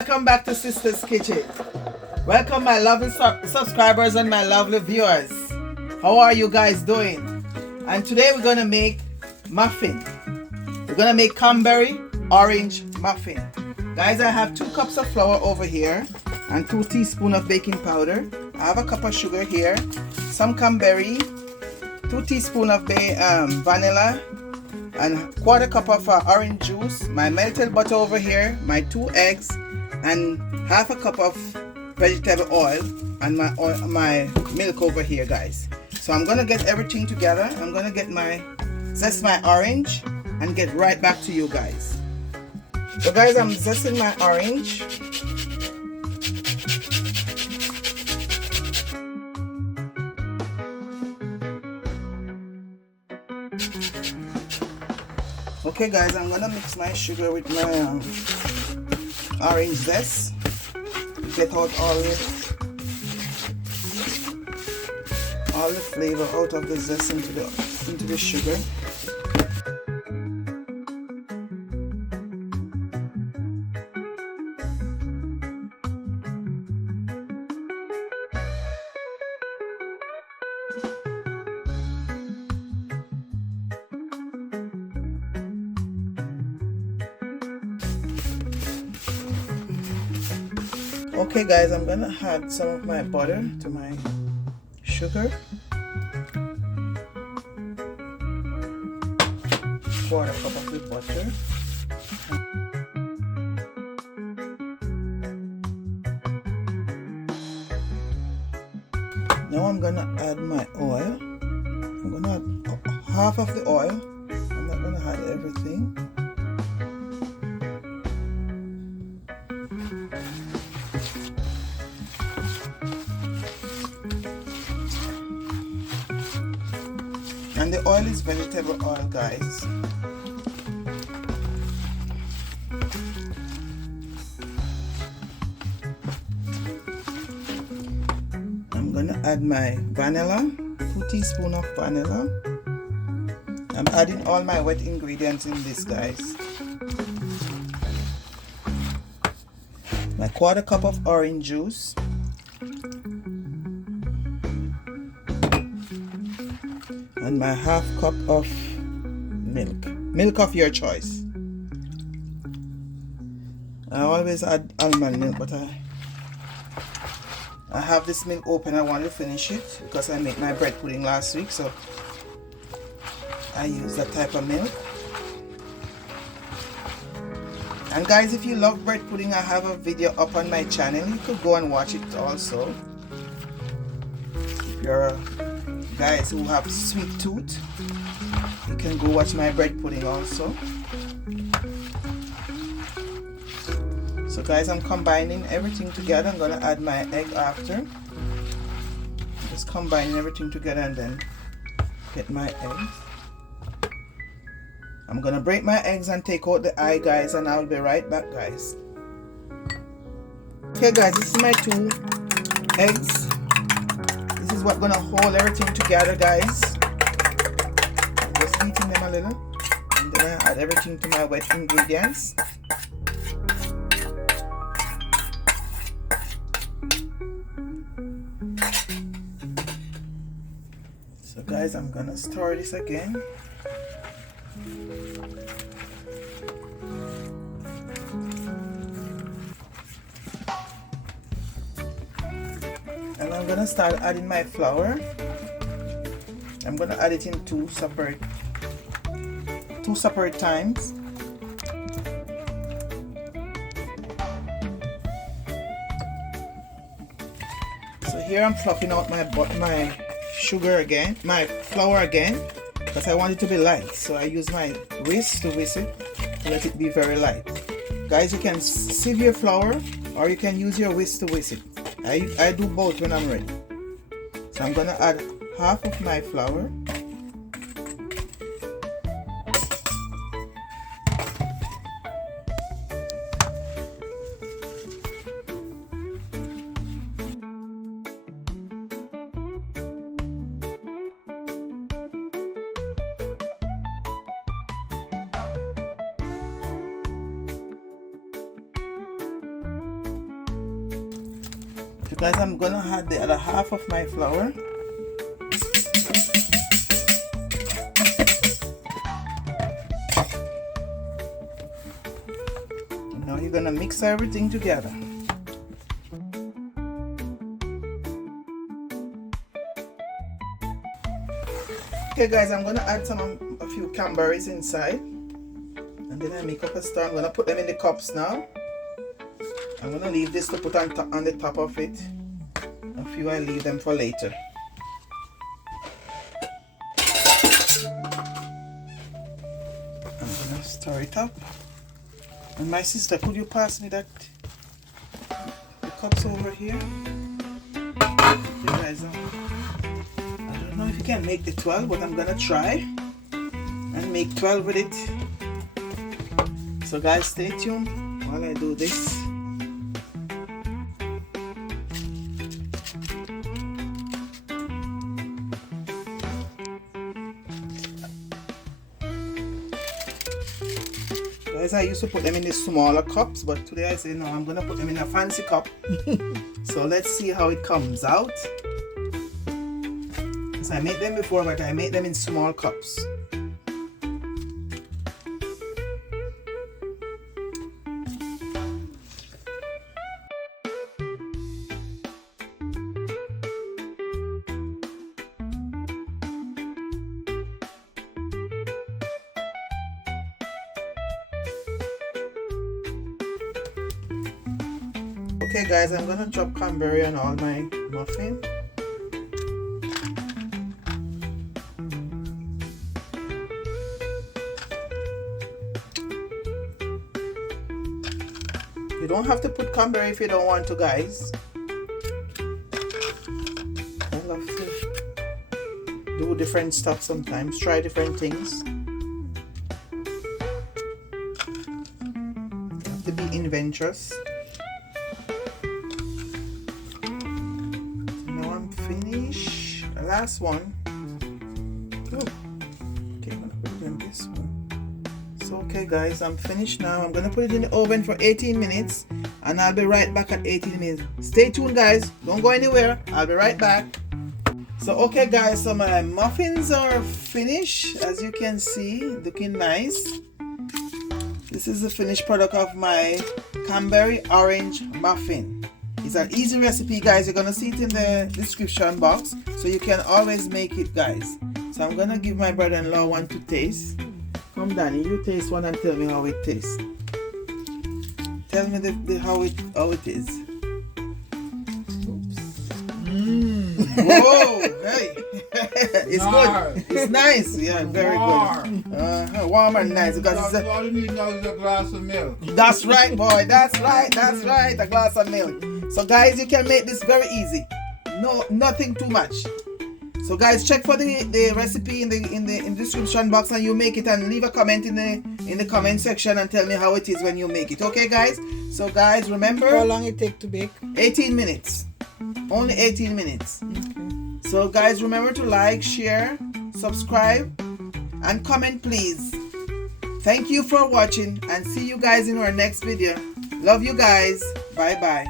Welcome back to Sister's Kitchen. Welcome my lovely subscribers and my lovely viewers. How are you guys doing? And today we're gonna make muffin. We're gonna make cranberry orange muffin. Guys, I have 2 cups of flour over here and 2 teaspoons of baking powder. I have a cup of sugar here, some cranberry, 2 teaspoons of vanilla, and 1/4 cup of orange juice, my melted butter over here, my 2 eggs, and 1/2 cup of vegetable oil, and my milk over here, guys. So I'm gonna get everything together. I'm gonna get zest my orange and get right back to you guys. So guys, I'm zesting my orange. Okay guys, I'm gonna mix my sugar with my orange zest. Get out all the flavor out of the zest into the sugar. Okay guys, I'm gonna add some of my butter to my sugar. 1/4 cup of the butter. Now I'm gonna add my oil. I'm gonna add half of the oil. I'm not gonna add everything. And the oil is vegetable oil, guys. I'm gonna add my vanilla, 2 teaspoons of vanilla. I'm adding all my wet ingredients in this, guys. My 1/4 cup of orange juice. And my 1/2 cup of milk of your choice. I always add almond milk, but I have this milk open. I want to finish it because I made my bread pudding last week, so I use that type of milk. And guys, if you love bread pudding, I have a video up on my channel. You could go and watch it also. If you're guys who have sweet tooth, you can go watch my bread pudding also. So guys, I'm combining everything together. I'm gonna add my egg after. Just combining everything together and then get my eggs. I'm gonna break my eggs and take out the eye, guys, and I'll be right back, guys. Okay guys, this is my 2 eggs. This is what's gonna hold everything together, guys. I'm just beating them a little, and then I add everything to my wet ingredients. So guys, I'm gonna stir this again. And I'm gonna start adding my flour. I'm gonna add it in two separate times. So here I'm fluffing out my sugar again, my flour again, because I want it to be light. So I use my whisk to whisk it to let it be very light. Guys, you can sieve your flour or you can use your whisk to whisk it. I do both when I'm ready. So I'm gonna add half of my flour. Guys, I'm gonna add the other half of my flour. And now you're gonna mix everything together. Okay guys, I'm gonna add a few cranberries inside, and then I make up a stir. I'm gonna put them in the cups now. I'm gonna leave this to put on the top of it. A few I leave them for later. I'm gonna stir it up. And my sister, could you pass me the cups over here? Okay guys, I don't know if you can make the 12, but I'm gonna try and make 12 with it. So guys, stay tuned while I do this. Guys, I used to put them in the smaller cups, but today I say no, I'm gonna put them in a fancy cup. So let's see how it comes out. Because I made them before, but I made them in small cups. Okay guys, I'm gonna drop cranberry on all my muffin. You don't have to put cranberry if you don't want to, guys. I love to do different stuff sometimes, try different things. You have to be adventurous. Finish the last one. Oh, okay, I'm gonna put it in this one. So okay guys, I'm finished now. I'm gonna put it in the oven for 18 minutes and I'll be right back at 18 minutes. Stay tuned guys, don't go anywhere. I'll be right back. So okay guys, so my muffins are finished, as you can see, looking nice. This is the finished product of my Cranberry orange muffin. It's an easy recipe guys. You're gonna see it in the description box, so you can always make it guys. So I'm gonna give my brother-in-law one to taste. Come Danny, you taste one and tell me how it tastes. Tell me how it is. Whoa, hey. It's good. It's nice. Yeah, very good. Warm and nice. Because all you need now is a glass of milk. That's right, boy. That's right. That's right. A glass of milk. So guys, you can make this very easy. No, nothing too much. So guys, check for the recipe in the description box, and you make it and leave a comment in the comment section and tell me how it is when you make it. Okay guys? So guys, remember, how long it take to bake? 18 minutes. Only 18 minutes. Okay. So guys, remember to like, share, subscribe, and comment please. Thank you for watching, and see you guys in our next video. Love you guys. Bye bye.